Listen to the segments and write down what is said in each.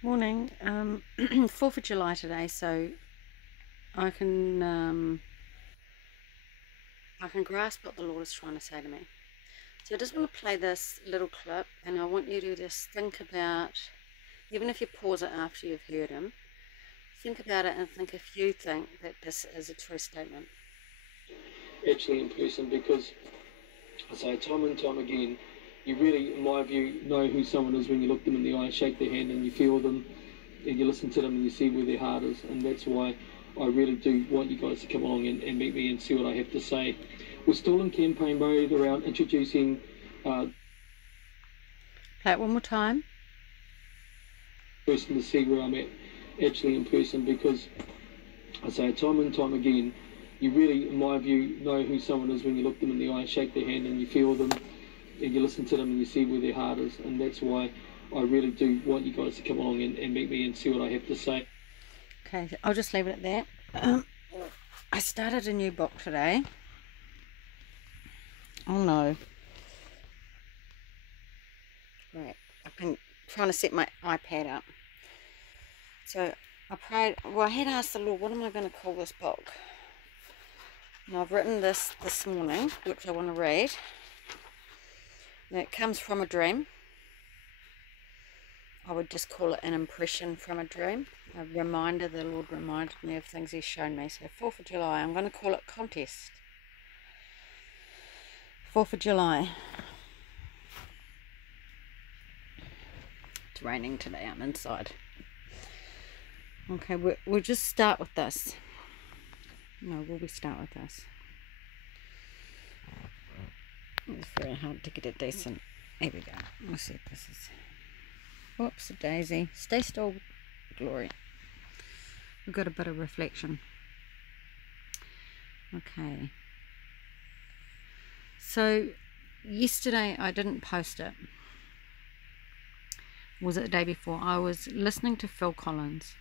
Morning. 4th of July today, so I can I can grasp what the Lord is trying to say to me. So I just want to play this little clip, and I want you to just think about, even if you pause it after you've heard him, think about it and think if you think that this is a true statement. Actually in person, because I say time and time again, you really, in my view, know who someone is when you look them in the eye, shake their hand, and you feel them, and you listen to them, and you see where their heart is. And that's why I really do want you guys to come along and meet me and see what I have to say. We're still in campaign mode around introducing Play it one more time. person to see where I'm at actually in person, because I say time and time again, you really, in my view, know who someone is when you look them in the eye, shake their hand, and you feel them, and you listen to them, and you see where their heart is. And that's why I really do want you guys to come along and meet me and see what I have to say. Okay, I'll just leave it at that. I started a new book today. Oh no. Right, I've been trying to set my iPad up. So I prayed, well, I had asked the Lord, what am I going to call this book? And I've written this morning, which I want to read. Now, it comes from a dream. I would just call it an impression from a dream. A reminder, the Lord reminded me of things He's shown me. So 4th of July, I'm going to call it Contest. 4th of July. It's raining today, I'm inside. Okay, we'll just start with this. No, will we start with this? It's very hard to get it decent. Here we go. We'll see if this is... Whoops, a daisy. Stay still, Glory. We've got a bit of reflection. Okay. So, yesterday I didn't post it. Was it the day before? I was listening to Phil Collins.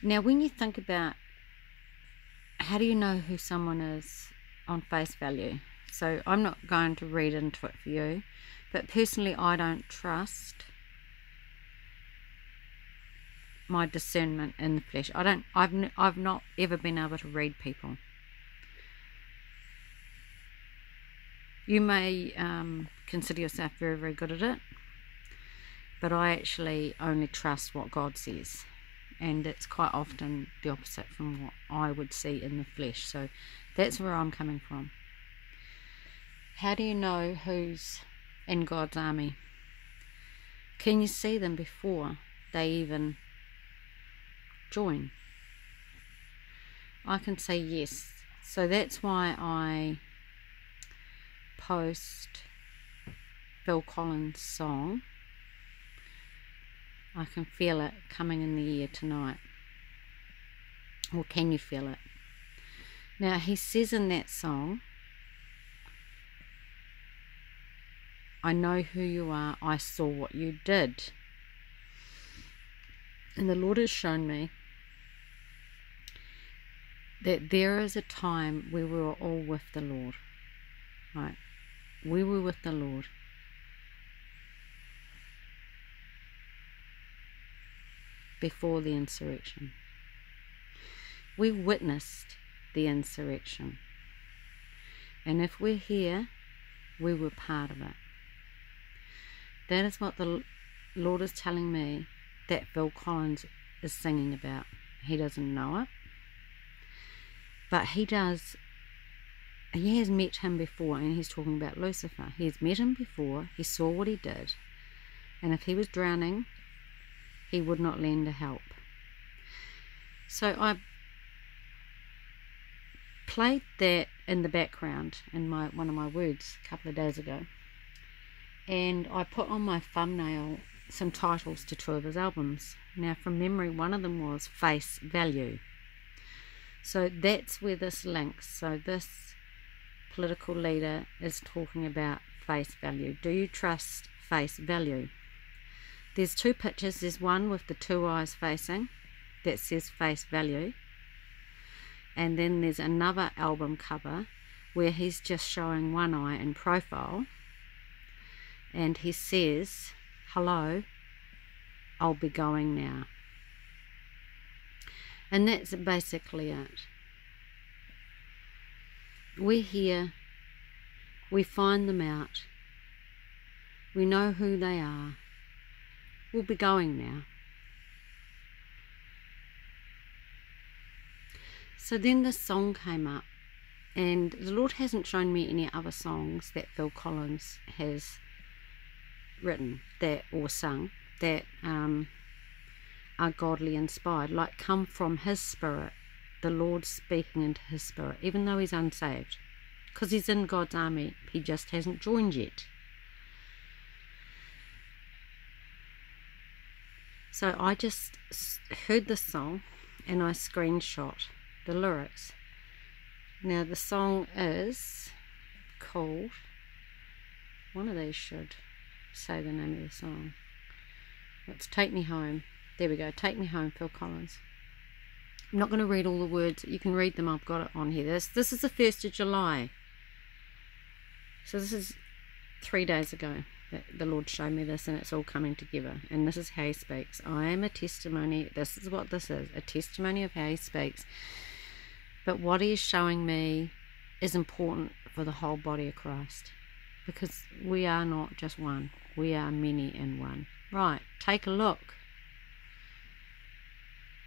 Now, when you think about how do you know who someone is on face value? So I'm not going to read into it for you, but personally I don't trust my discernment in the flesh. I've not ever been able to read people. You may consider yourself very, very good at it, but I actually only trust what God says. And it's quite often the opposite from what I would see in the flesh. So that's where I'm coming from. How do you know who's in God's army? Can you see them before they even join? I can say yes. So that's why I post Phil Collins' song. I can feel it coming in the ear tonight. Or can you feel it? Now, he says in that song, I know who you are, I saw what you did. And the Lord has shown me that there is a time where we were all with the Lord. Right? We were with the Lord. Before the insurrection. We witnessed the insurrection. And if we're here, we were part of it. That is what the Lord is telling me that Phil Collins is singing about. He doesn't know it. But he does. He has met him before, and he's talking about Lucifer. He has met him before. He saw what he did. And if he was drowning, he would not lend a help. So I played that in the background in one of my words a couple of days ago, and I put on my thumbnail some titles to two of his albums. Now, from memory, one of them was Face Value. So that's where this links. So this political leader is talking about face value. Do you trust face value? There's two pictures. There's one with the two eyes facing that says face value. And then there's another album cover where he's just showing one eye in profile. And he says, hello, I'll be going now. And that's basically it. We're here, we find them out, we know who they are, we'll be going now. So then this song came up, and the Lord hasn't shown me any other songs that Phil Collins has written that or sung that are godly inspired, like come from his spirit, the Lord speaking into his spirit, even though he's unsaved, because he's in God's army, he just hasn't joined yet. So I just heard this song and I screenshot the lyrics. Now the song is called, one of these should say the name of the song. It's Take Me Home. There we go, Take Me Home, Phil Collins. I'm not going to read all the words. You can read them. I've got it on here. This is the 1st of July. So this is 3 days ago that the Lord showed me this, and it's all coming together. And this is how he speaks. I am a testimony. This is what this is. A testimony of how he speaks. But what he is showing me is important for the whole body of Christ. Because we are not just one. We are many in one. Right. Take a look.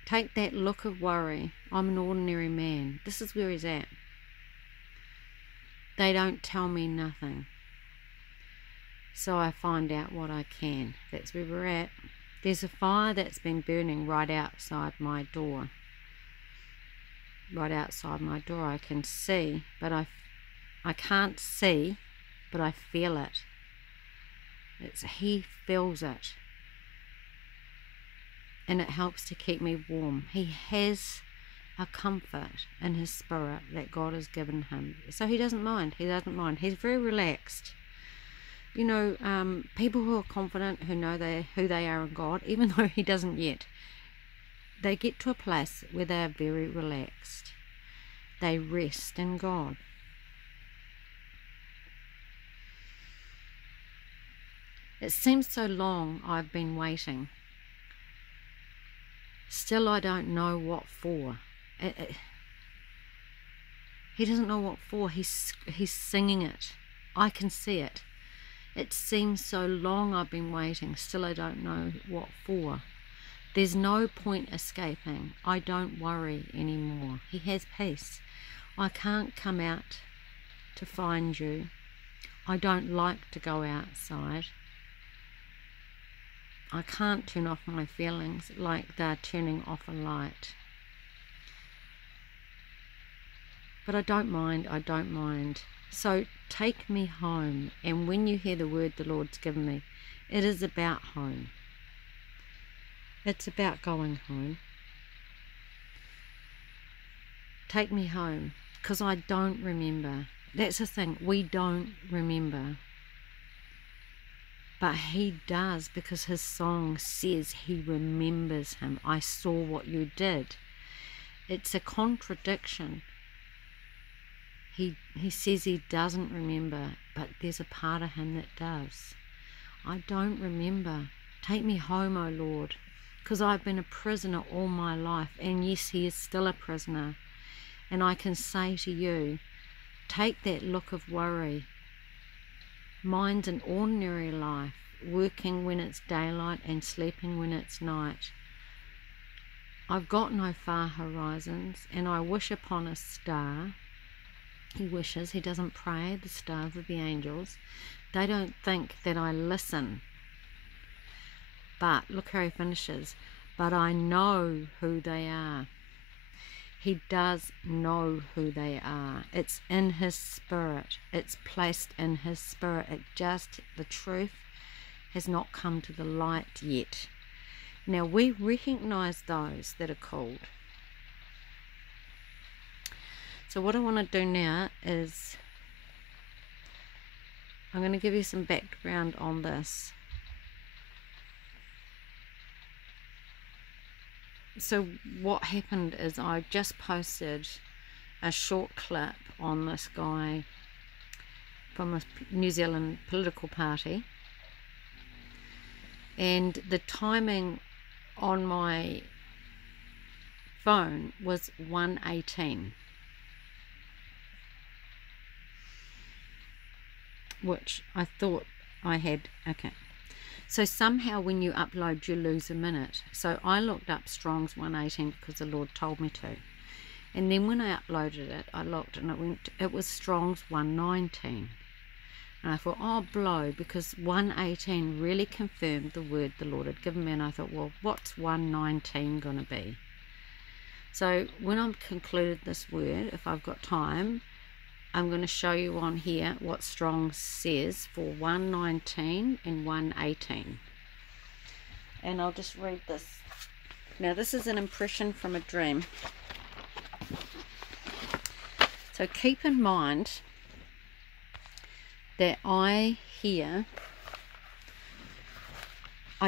Take that look of worry. I'm an ordinary man. This is where he's at. They don't tell me nothing. So I find out what I can. That's where we're at. There's a fire that's been burning right outside my door. Right outside my door. I can see, but I can't see, but I feel it. He feels it. And it helps to keep me warm. He has a comfort in his spirit that God has given him. So he doesn't mind. He doesn't mind. He's very relaxed. You know, people who are confident, who know who they are in God, even though he doesn't yet, they get to a place where they are very relaxed. They rest in God. It seems so long I've been waiting. Still I don't know what for. He doesn't know what for. He's singing it. I can see it. It seems so long I've been waiting. Still I don't know what for. There's no point escaping. I don't worry anymore. He has peace. I can't come out to find you. I don't like to go outside. I can't turn off my feelings like they're turning off a light. But I don't mind, I don't mind. So take me home. And when you hear the word the Lord's given me, it is about home. It's about going home. Take me home, because I don't remember. That's the thing, we don't remember. But he does, because his song says he remembers him. I saw what you did. It's a contradiction. He says he doesn't remember, but there's a part of him that does. I don't remember. Take me home, O Lord, because I've been a prisoner all my life. And yes, he is still a prisoner. And I can say to you, take that look of worry. Mine's an ordinary life, working when it's daylight and sleeping when it's night. I've got no far horizons, and I wish upon a star. He wishes, he doesn't pray. The stars are the angels. They don't think that I listen. But look how he finishes. But I know who they are. He does know who they are. It's in his spirit. It's placed in his spirit. The truth has not come to the light yet. Now we recognize those that are called. So what I want to do now is I'm going to give you some background on this. So what happened is I just posted a short clip on this guy from a New Zealand political party, and the timing on my phone was 118, which I thought I had. Okay, so somehow when you upload you lose a minute. So I looked up Strong's 118 because the Lord told me to, and then when I uploaded it, I looked and it was Strong's 119, and I thought, oh blow, because 118 really confirmed the word the Lord had given me. And I thought, well, what's 119 going to be? So when I've concluded this word, if I've got time, I'm going to show you on here what Strong says for 119 and 118. And I'll just read this. Now this is an impression from a dream. So keep in mind that I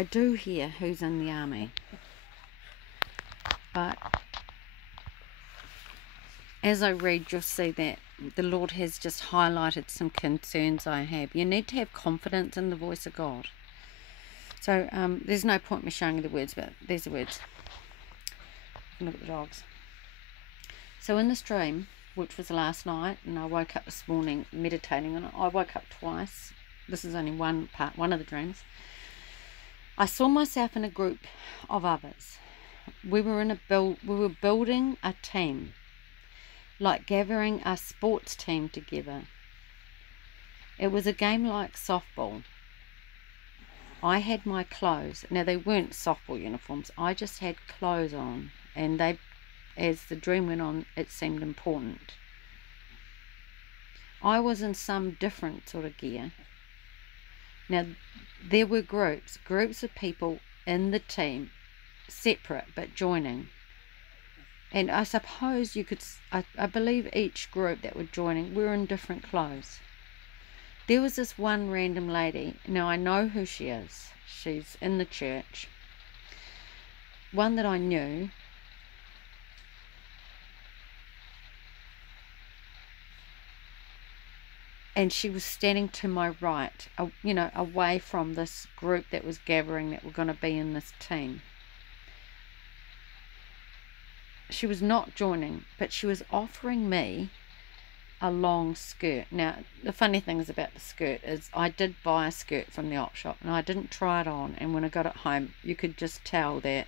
do hear who's in the army. But as I read, you'll see that the Lord has just highlighted some concerns I have. You need to have confidence in the voice of God. So there's no point me showing you the words, but there's the words. Look at the dogs. So in this dream, which was last night, and I woke up this morning meditating on it. I woke up twice. This is only one of the dreams. I saw myself in a group of others. We were building a team, like gathering a sports team together. It was a game like softball. I had my clothes. Now they weren't softball uniforms. I just had clothes on, and as the dream went on, it seemed important. I was in some different sort of gear. Now there were groups of people in the team, separate but joining. And I suppose you could, I believe each group that were joining were in different clothes. There was this one random lady. Now I know who she is. She's in the church. One that I knew. And she was standing to my right, you know, away from this group that was gathering that were going to be in this team. She was not joining, but she was offering me a long skirt. Now, the funny thing is about the skirt is I did buy a skirt from the op shop, and I didn't try it on. And when I got it home, you could just tell that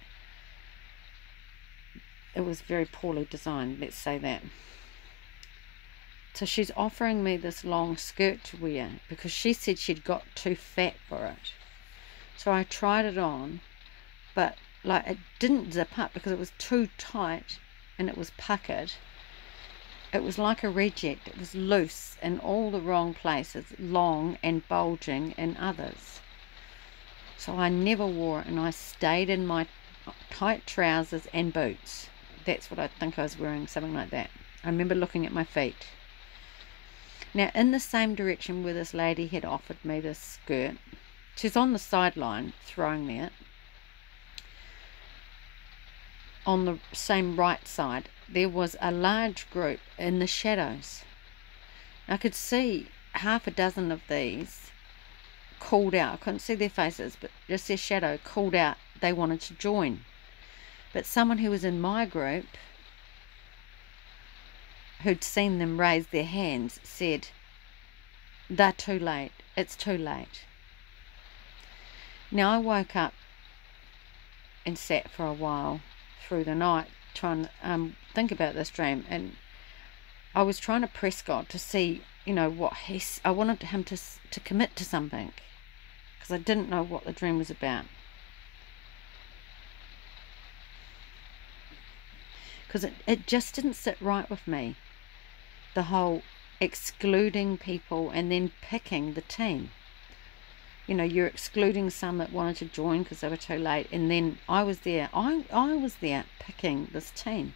it was very poorly designed, let's say that. So she's offering me this long skirt to wear because she said she'd got too fat for it. So I tried it on, but like it didn't zip up because it was too tight and it was puckered. It was like a reject. It was loose in all the wrong places, long and bulging in others. So I never wore it, and I stayed in my tight trousers and boots. That's what I think I was wearing, something like that. I remember looking at my feet. Now, in the same direction where this lady had offered me this skirt, she's on the sideline throwing me it. On the same right side, there was a large group in the shadows. I could see half a dozen of these called out. I couldn't see their faces, but just their shadow called out they wanted to join. But someone who was in my group, who'd seen them raise their hands, said, "They're too late. It's too late." Now I woke up and sat for a while through the night trying to think about this dream, and I was trying to press God to see, you know, what I wanted him to commit to something, because I didn't know what the dream was about. Because it just didn't sit right with me, the whole excluding people and then picking the team. You know, you're excluding some that wanted to join because they were too late, and then I was there. I was there picking this team.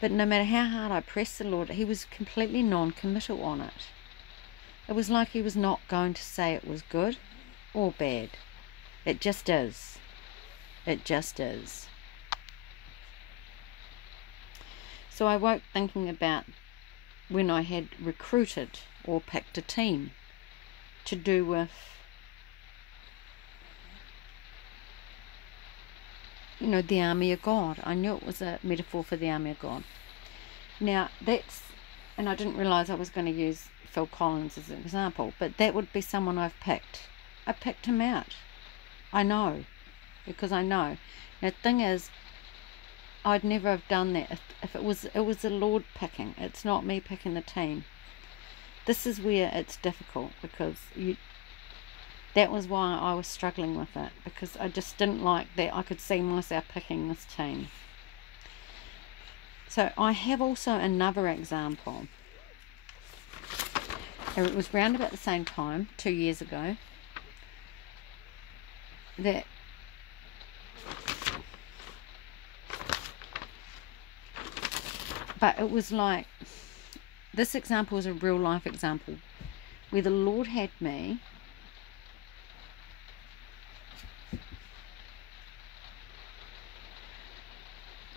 But no matter how hard I pressed the Lord, he was completely non-committal on it. It was like he was not going to say it was good or bad. It just is. It just is. So I woke thinking about when I had recruited or picked a team to do with you know, the army of God. I knew it was a metaphor for the army of God. Now, and I didn't realise I was going to use Phil Collins as an example, but that would be someone I've picked. I picked him out. I know, because I know. Now, the thing is, I'd never have done that if it was the Lord picking. It's not me picking the team. This is where it's difficult, because that was why I was struggling with it, because I just didn't like that I could see myself picking this team. So I have also another example. It was round about the same time, 2 years ago, but it was like, this example is a real life example where the Lord had me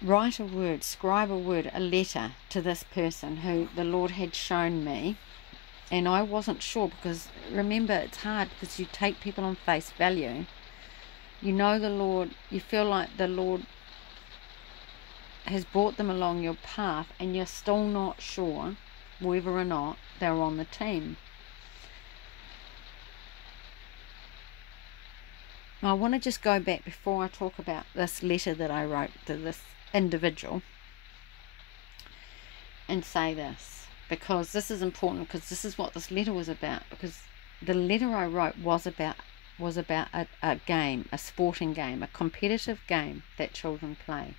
write a word, scribe a word, a letter to this person who the Lord had shown me, and I wasn't sure, because remember, it's hard because you take people on face value. You know the Lord, you feel like the Lord has brought them along your path, and you're still not sure whether or not they're on the team. Now, I want to just go back before I talk about this letter that I wrote to this individual and say this, because this is important, because this is what this letter was about. Because the letter I wrote was about a game, a sporting game, a competitive game that children play,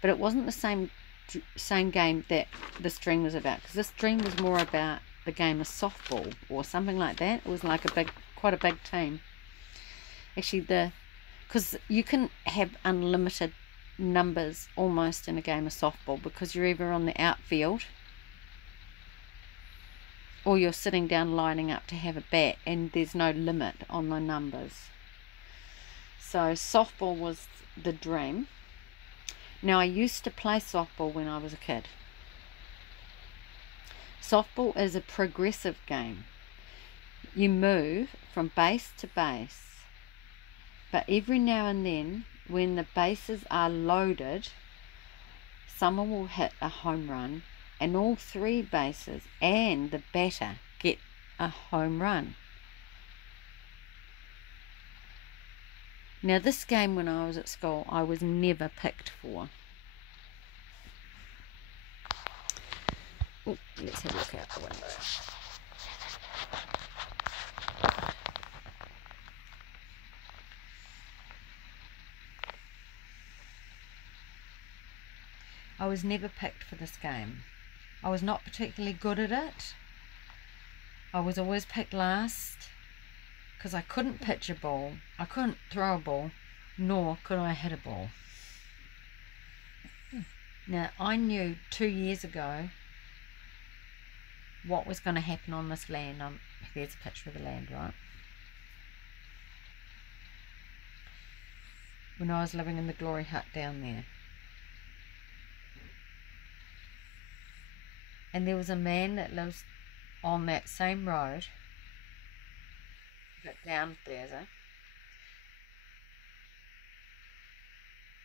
but it wasn't the same game that this dream was about, because this dream was more about the game of softball or something like that. It was like quite a big team. Actually, because you can have unlimited numbers almost in a game of softball, because you're either on the outfield or you're sitting down lining up to have a bat, and there's no limit on the numbers. So softball was the dream. Now, I used to play softball when I was a kid. Softball is a progressive game. You move from base to base, but every now and then, when the bases are loaded, someone will hit a home run, and all 3 bases and the batter get a home run. Now, this game, when I was at school, I was never picked for. Ooh, let's have a look out the window. I was never picked for this game. I was not particularly good at it. I was always picked last, because I couldn't pitch a ball, I couldn't throw a ball, nor could I hit a ball. Now, I knew 2 years ago what was going to happen on this land. There's a picture of the land, right? When I was living in the glory hut down there. And there was a man that lives on that same road, but down there.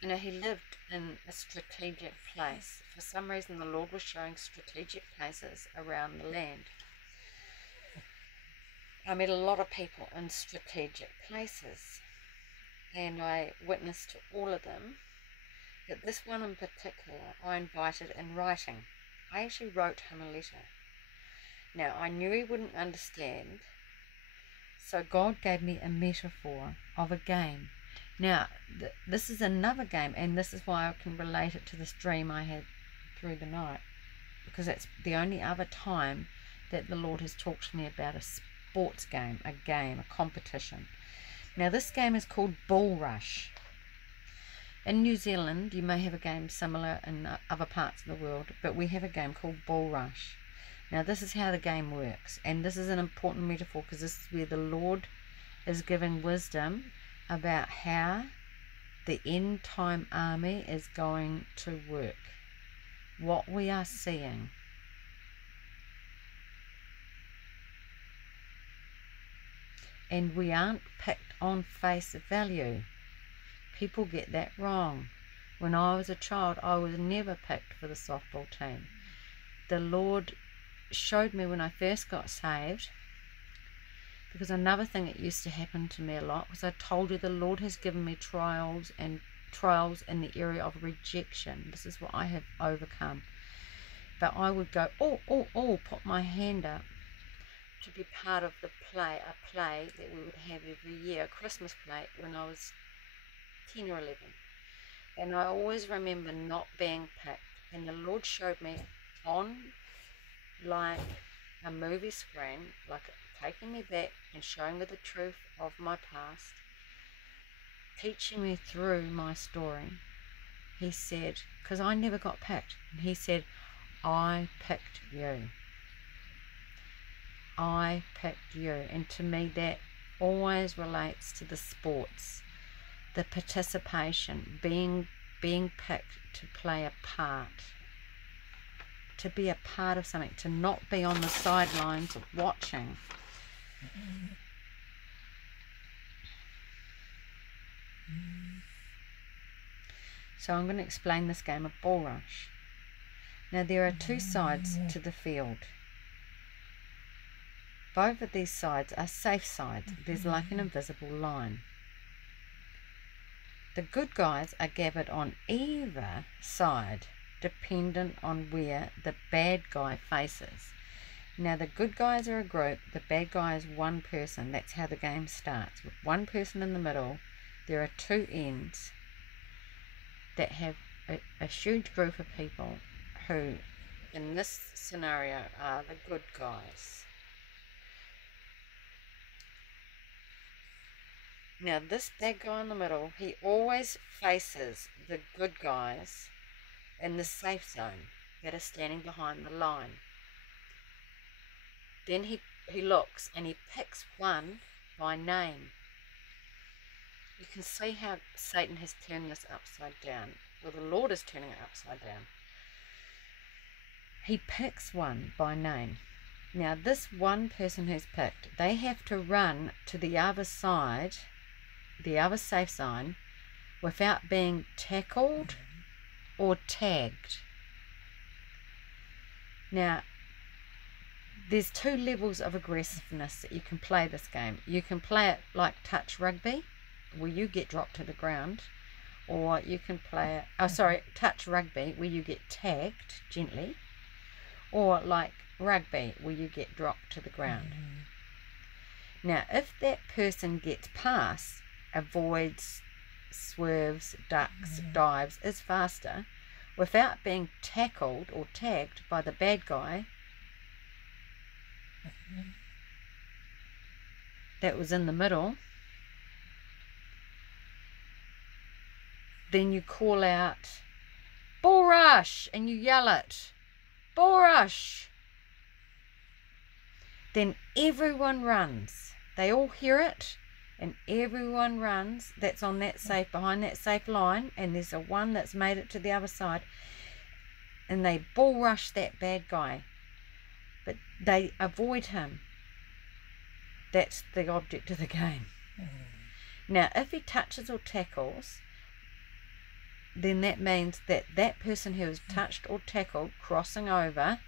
You know, he lived in a strategic place. For some reason, the Lord was showing strategic places around the land. I met a lot of people in strategic places, and I witnessed to all of them. But this one in particular, I invited in writing. I actually wrote him a letter. Now, I knew he wouldn't understand, so God gave me a metaphor of a game. Now, this is another game, and this is why I can relate it to this dream I had through the night, because that's the only other time that the Lord has talked to me about a sports game, a competition. Now, this game is called BullRush. In New Zealand, you may have a game similar in other parts of the world, but we have a game called BullRush. Now, this is how the game works, and this is an important metaphor, because this is where the Lord is giving wisdom about how the end time army is going to work, what we are seeing. And we aren't picked on face value. People get that wrong. When I was a child, I was never picked for the softball team. The Lord showed me when I first got saved, because another thing that used to happen to me a lot was, I told you, the Lord has given me trials in the area of rejection. This is what I have overcome. But I would go, put my hand up to be part of a play that we would have every year, a Christmas play, when I was 10 or 11. And I always remember not being picked. And the Lord showed me on like a movie screen, like taking me back and showing me the truth of my past, teaching me through my story. He said, because I never got picked, and he said, I picked you. I picked you. And to me, that always relates to the sports, the participation, being picked to play a part, to be a part of something, to not be on the sidelines watching. So I'm going to explain this game of BullRush. Now there are two sides to the field. Both of these sides are safe sides. There's like an invisible line. The good guys are gathered on either side, dependent on where the bad guy faces. Now the good guys are a group, the bad guy is one person. That's how the game starts, with one person in the middle. There are two ends that have a huge group of people who, in this scenario, are the good guys. Now this bad guy in the middle, he always faces the good guys in the safe zone that are standing behind the line. Then he looks and he picks one by name. You can see how Satan has turned this upside down. Well, the Lord is turning it upside down. He picks one by name. Now this one person who's picked, they have to run to the other side, the other safe zone, without being tackled or tagged. Now there's two levels of aggressiveness that you can play this game. You can play it like touch rugby, where you get dropped to the ground, or you can play it, touch rugby, where you get tagged gently, or like rugby, where you get dropped to the ground. Now if that person gets past, avoids, swerves, ducks, dives, is faster, without being tackled or tagged by the bad guy that was in the middle, then you call out BullRush and you yell it, BullRush. Then everyone runs. They all hear it and everyone runs that's on that safe, behind that safe line, and there's a one that's made it to the other side, and they BullRush that bad guy, but they avoid him. That's the object of the game. Now if he touches or tackles, then that means that that person who was touched or tackled, crossing over,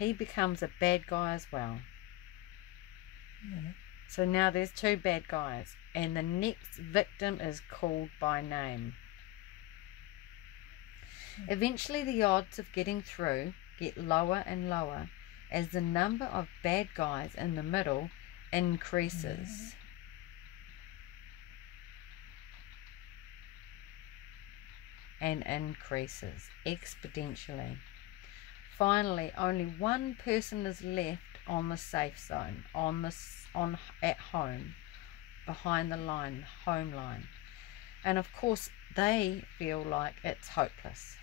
he becomes a bad guy as well. So now there's two bad guys, and the next victim is called by name. Eventually the odds of getting through get lower and lower as the number of bad guys in the middle increases. And increases exponentially. Finally, only one person is left on the safe zone, at home, behind the line, home line. And of course they feel like it's hopeless.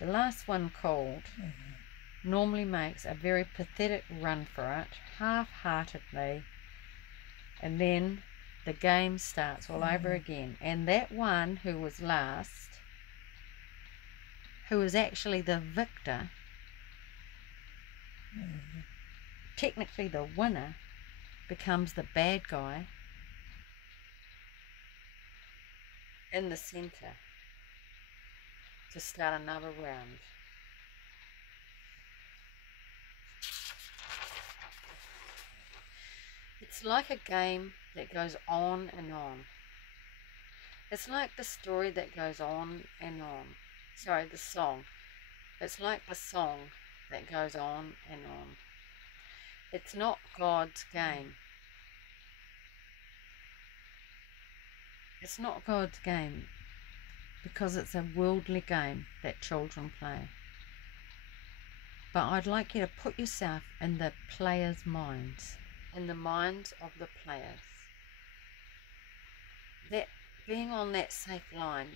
The last one called normally makes a very pathetic run for it, half-heartedly, and then the game starts all over again. And that one who was last, who was actually the victor, technically the winner, becomes the bad guy in the center to start another round. It's like a game that goes on and on. It's like the story that goes on and on. Sorry, the song. It's like the song that goes on and on. It's not God's game. It's not God's game because it's a worldly game that children play. But I'd like you to put yourself in the players' minds, in the minds of the players. That being on that safe line,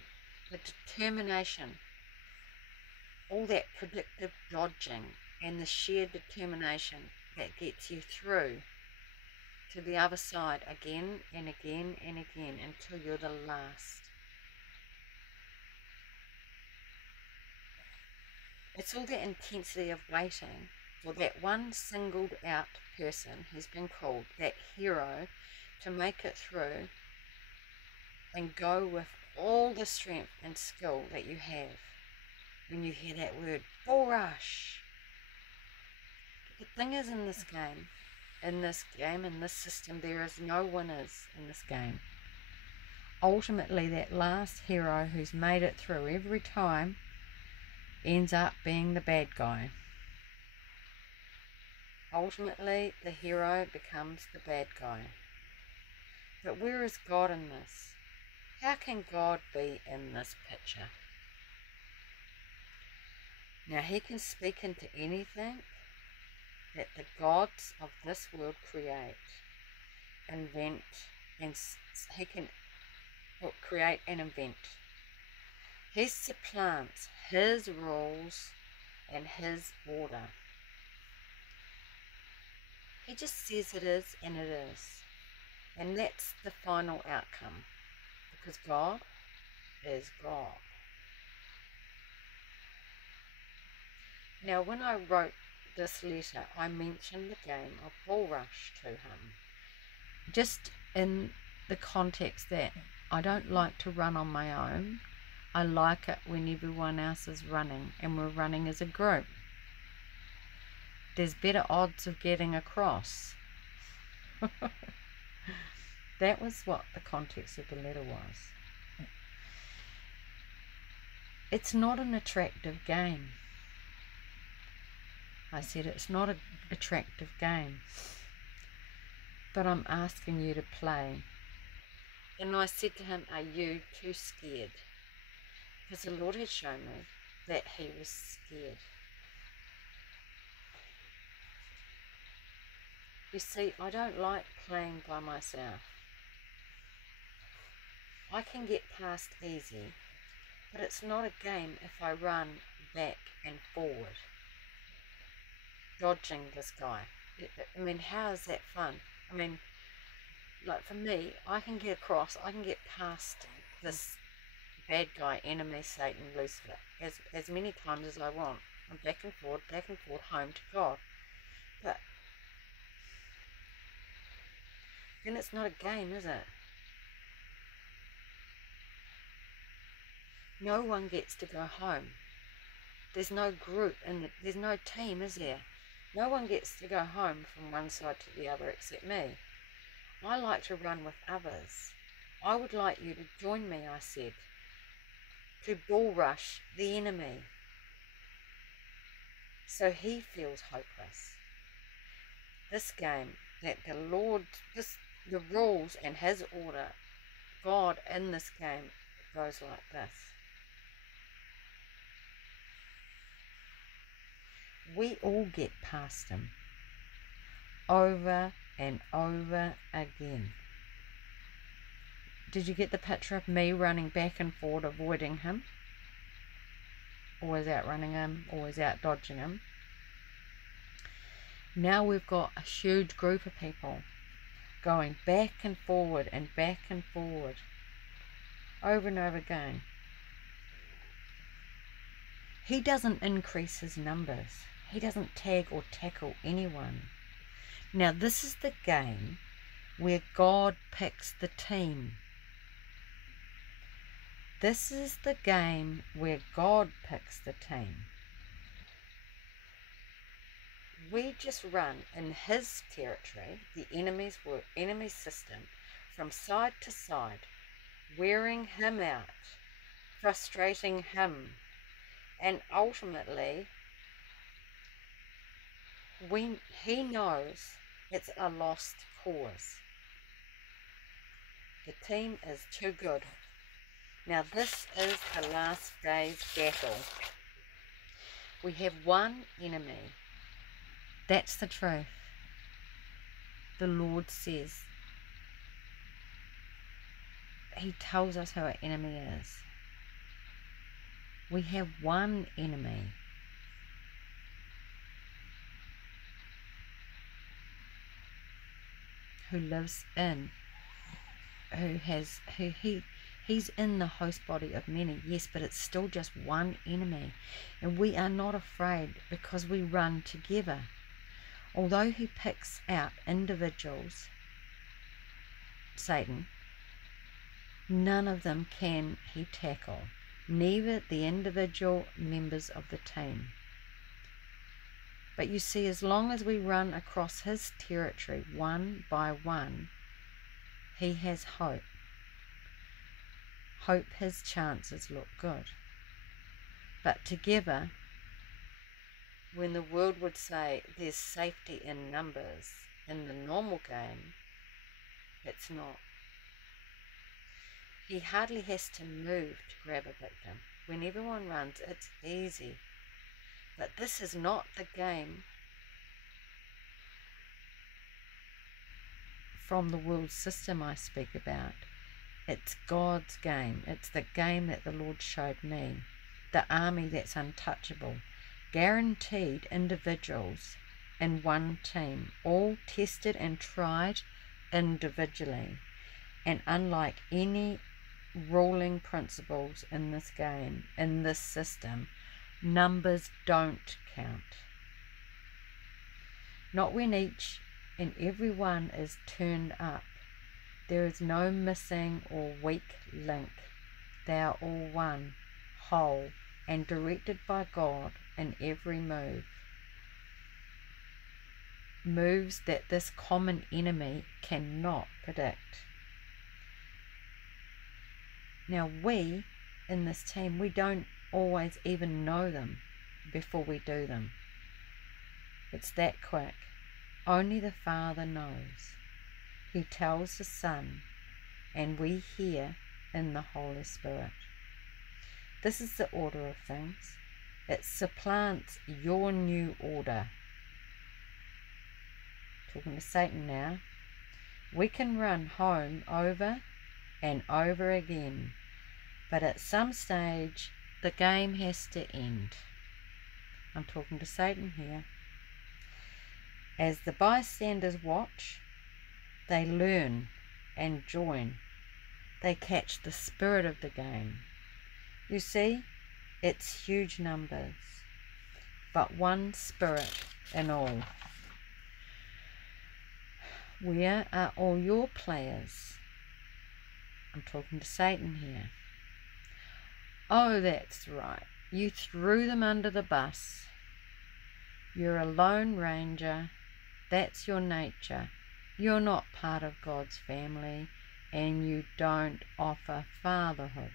the determination, all that predictive dodging, and the sheer determination that gets you through to the other side again and again and again until you're the last. It's all that intensity of waiting for that one singled out person who's been called, that hero, to make it through and go with all the strength and skill that you have when you hear that word, BullRush. The thing is, in this system, there is no winners in this game. Ultimately, that last hero who's made it through every time ends up being the bad guy. Ultimately, the hero becomes the bad guy. But where is God in this? How can God be in this picture? Now, he can speak into anything that the gods of this world create, invent, and he can create and invent. He supplants his rules and his order. He just says it is, and it is. And that's the final outcome, because God is God. Now, when I wrote this letter, I mentioned the game of BullRush to him, just in the context that I don't like to run on my own. I like it when everyone else is running and we're running as a group. There's better odds of getting across. That was what the context of the letter was. It's not an attractive game. I said it's not an attractive game, but I'm asking you to play. And I said to him, are you too scared? Because the Lord had shown me that he was scared. You see, I don't like playing by myself. I can get past easy, but it's not a game if I run back and forward, dodging this guy. I mean, how is that fun? I mean, like for me, I can get across, I can get past this bad guy, enemy, Satan, Lucifer, as many times as I want. I'm back and forth, home to God. But then it's not a game, is it? No one gets to go home. There's no group and there's no team, is there? No one gets to go home from one side to the other except me. I like to run with others. I would like you to join me, I said, to BullRush the enemy, so he feels hopeless. This game that the Lord, the rules and his order, God in this game goes like this. We all get past him over and over again. Did you get the picture of me running back and forward, avoiding him? Always outrunning him, always out dodging him. Now we've got a huge group of people going back and forward and back and forward over and over again. He doesn't increase his numbers. He doesn't tag or tackle anyone. Now this is the game where God picks the team. This is the game where God picks the team. We just run in his territory, the enemy system, from side to side, wearing him out, frustrating him, and ultimately he knows it's a lost cause. The team is too good. Now this is the last day's battle. We have one enemy. That's the truth. The Lord says. He tells us who our enemy is. We have one enemy. Who lives in, he's in the host body of many, yes, but it's still just one enemy. And we are not afraid because we run together. Although he picks out individuals, Satan, none of them can he tackle, neither the individual members of the team. But you see, as long as we run across his territory one by one, he has hope. Hope his chances look good. But together, when the world would say there's safety in numbers in the normal game, it's not. He hardly has to move to grab a victim. When everyone runs, it's easy. But this is not the game from the world system I speak about. It's God's game. It's the game that the Lord showed me. The army that's untouchable. Guaranteed individuals in one team, all tested and tried individually. And unlike any ruling principles in this game, in this system, numbers don't count. Not when each and every one is turned up. There is no missing or weak link. They are all one, whole, and directed by God in every move. Moves that this common enemy cannot predict. Now we, in this team, we don't always even know them before we do them. It's that quick. Only the Father knows. He tells the Son, and we hear in the Holy Spirit. This is the order of things. It supplants your new order. Talking to Satan now. We can run home over and over again, but at some stage the game has to end. I'm talking to Satan here. As the bystanders watch, they learn and join. They catch the spirit of the game. You see, it's huge numbers, but one spirit in all. Where are all your players? I'm talking to Satan here. Oh, that's right. You threw them under the bus. You're a lone ranger. That's your nature. You're not part of God's family, and you don't offer fatherhood.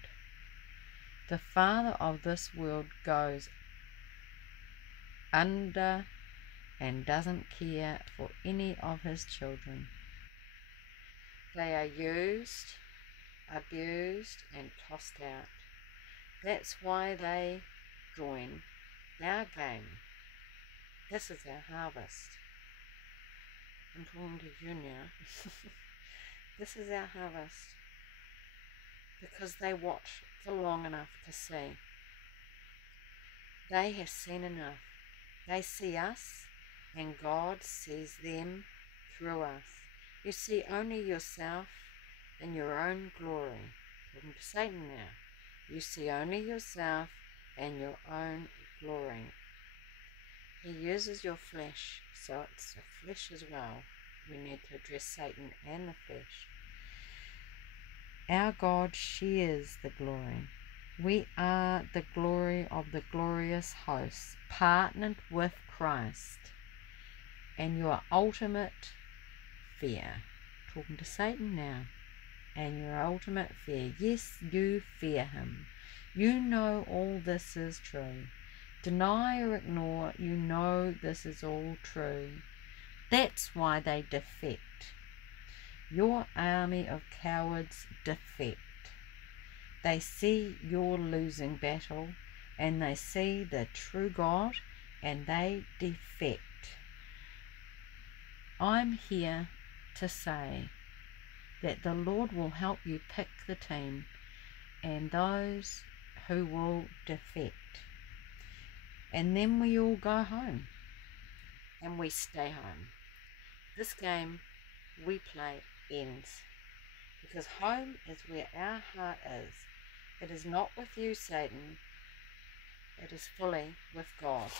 The father of this world goes under and doesn't care for any of his children. They are used, abused, and tossed out. That's why they join our game. This is our harvest. I'm talking to you now. This is our harvest. Because they watch for long enough to see. They have seen enough. They see us, and God sees them through us. You see only yourself in your own glory. Talking to Satan now. You see only yourself and your own glory. He uses your flesh, so it's the flesh as well. We need to address Satan and the flesh. Our God shares the glory. We are the glory of the glorious host, partnered with Christ. And your ultimate fear, talking to Satan now, and your ultimate fear, yes, you fear him. You know all this is true. Deny or ignore, you know this is all true. That's why they defect. Your army of cowards defect. They see your losing battle, and they see the true God, and they defect. I'm here to say that the Lord will help you pick the team and those who will defect. And then we all go home and we stay home. This game we play ends, because home is where our heart is. It is not with you, Satan. It is fully with God.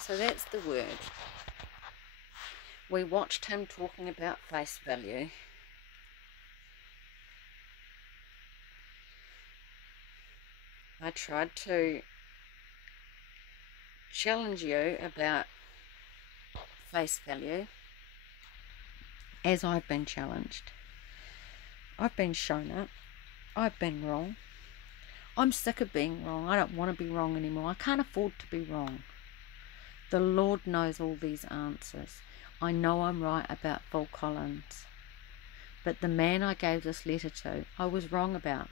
So that's the word. We watched him talking about face value. I tried to challenge you about face value as I've been challenged. I've been shown up. I've been wrong. I'm sick of being wrong. I don't want to be wrong anymore. I can't afford to be wrong. The Lord knows all these answers. I know I'm right about Phil Collins, but the man I gave this letter to, I was wrong about.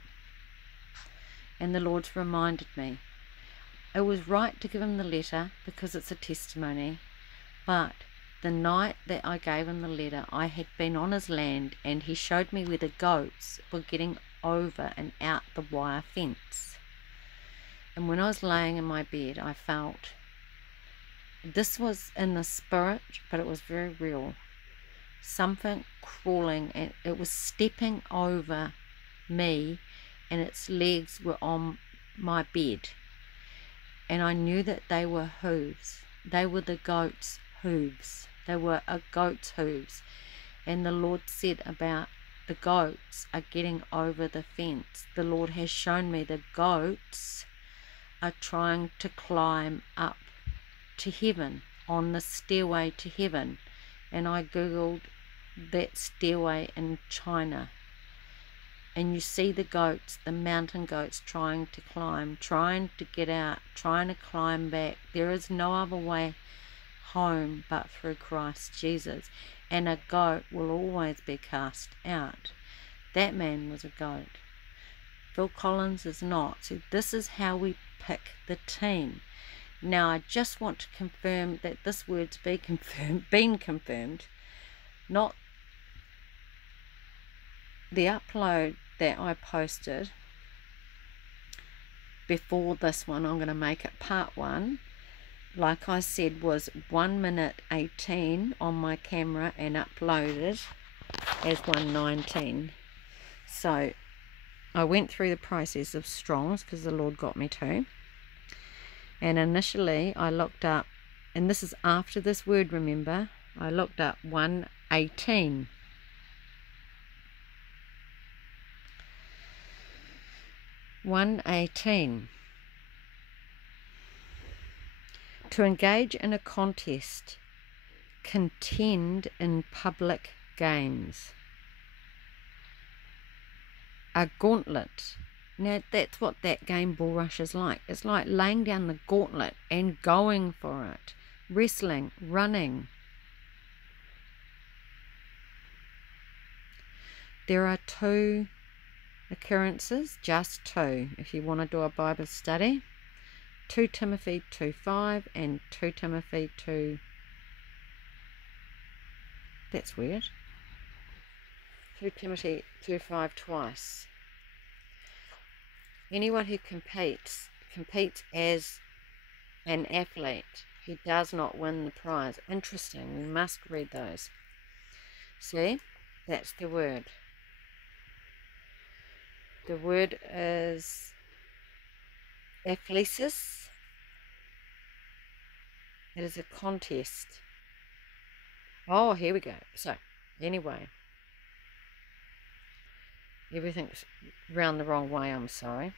And the Lord's reminded me. It was right to give him the letter because it's a testimony, but the night that I gave him the letter, I had been on his land and he showed me where the goats were getting over and out the wire fence. And when I was laying in my bed, I felt, this was in the spirit, but it was very real. Something crawling, and it was stepping over me, and its legs were on my bed. And I knew that they were hooves. They were the goat's hooves. They were a goat's hooves. And the Lord said about the goats are getting over the fence. The Lord has shown me the goats are trying to climb up to heaven, on the stairway to heaven. And I googled that stairway in China. And you see the goats, the mountain goats, trying to climb, trying to get out, trying to climb back. There is no other way home but through Christ Jesus. And a goat will always be cast out. That man was a goat. Phil Collins is not. So this is how we pick the team. Now I just want to confirm that this word's been confirmed, not the upload that I posted before this one. I'm going to make it part 1. Like I said, was 1 minute 18 on my camera and uploaded as 1:19. So I went through the process of Strongs because the Lord got me to. And initially I looked up, and this is after this word, remember, I looked up 1:18. To engage in a contest, contend in public games. A gauntlet. Now that's what that game BullRush is like. It's like laying down the gauntlet and going for it. Wrestling, running. There are 2 occurrences, just 2, if you want to do a Bible study. 2 Timothy 2:5 and 2 Timothy 2. That's weird. 2 Timothy 2:5 twice. Anyone who competes as an athlete. He does not win the prize. Interesting. We must read those. See? That's the word. The word is athlesis. It is a contest. Oh, here we go. So, anyway, everything's round the wrong way, I'm sorry.